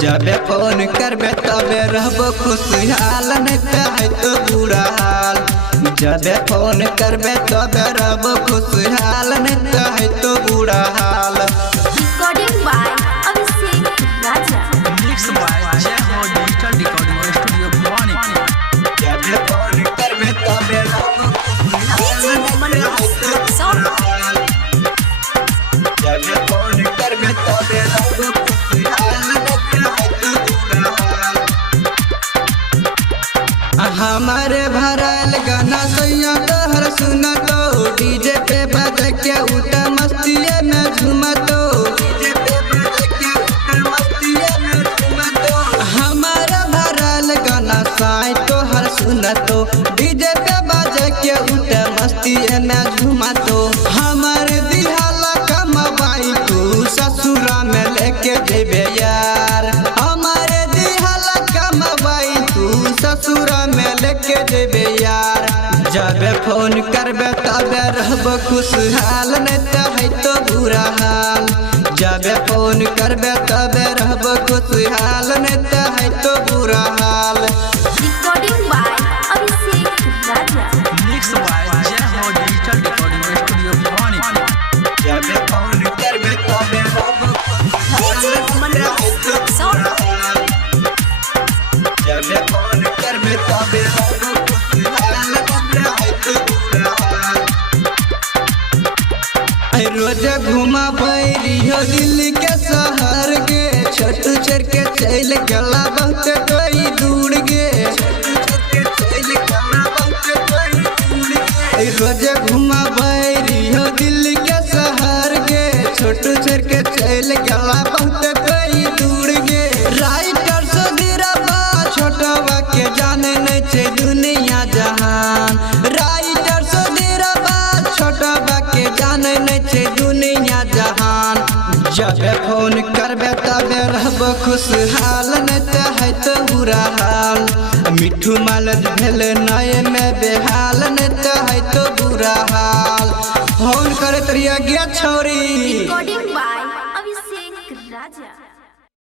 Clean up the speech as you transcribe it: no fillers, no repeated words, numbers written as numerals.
जब फोन करबे तबे रहबो खुशहाल नहीं है तो बुरा हाल। जब फोन करबे तबे रहबो खुशहाल नहीं है तो बुरा हाल। Recording by Abhishek Raja, mix by Jai Ho digital recording studio Bhavani. जब फोन करबे तबे रहबो खुशहाल नहीं है तो बुरा हाल। जब फोन करबे तबे रहबो खुशहाल नहीं है तो बुरा हाल। हमारे भरल गाना सैया तोहर सुना तो डीजे पे बज के उठा मस्तिये में झूमा तो डीजे पे बज के उठा मस्तिये में झूमा तो। हमारा भरल गाना साई तोहर सुना तो डीजे पे बज के उठा मस्तिये में झूमा तो। हमारे दिहाला कमाई तू ससुरा में लेके जेबे यार। हमारे दिहाला कमाई तू ससुरा में लेके जेबे यार। जब फोन करबे तबे रहबो खुशहाल नहीं है तो बुरा हाल। जब फोन करबे तबे रहबो खुशहाल नहीं है तो बुरा हाल। Recording by Abhishek Raja, mix by Jai Ho digital recording studio Bhavani. जब फोन करबे तबे रहबो खुशहाल नहीं है तो बुरा हाल। जब फोन करबे तबे रहबो खुशहाल नहीं है तो बुरा हाल। रोज घुमा बैरियो दिल्ली के शहर गे, छोटू चर के चल गला बहुत कोई दूर गे। रोज घुमा बैरियो दिल्ली के शहर गे, छोटू चर के चल गला बहुत कोई दूर गे। राइटर सुधीरबा छोटवा के जाने नहीं छे दुनिया जहान। राइटर सुधीरबा छोटवा के जाने नहीं छे दुनिया जहान। जब फोन करबे तबे रहबो खुशहाल नहीं है तो बुरा हाल। मिठू मालद भेल नए में बेहाल नहीं है तो बुरा हाल। फोन करत रहिया गे छोरी। Recording by Abhishek Raja.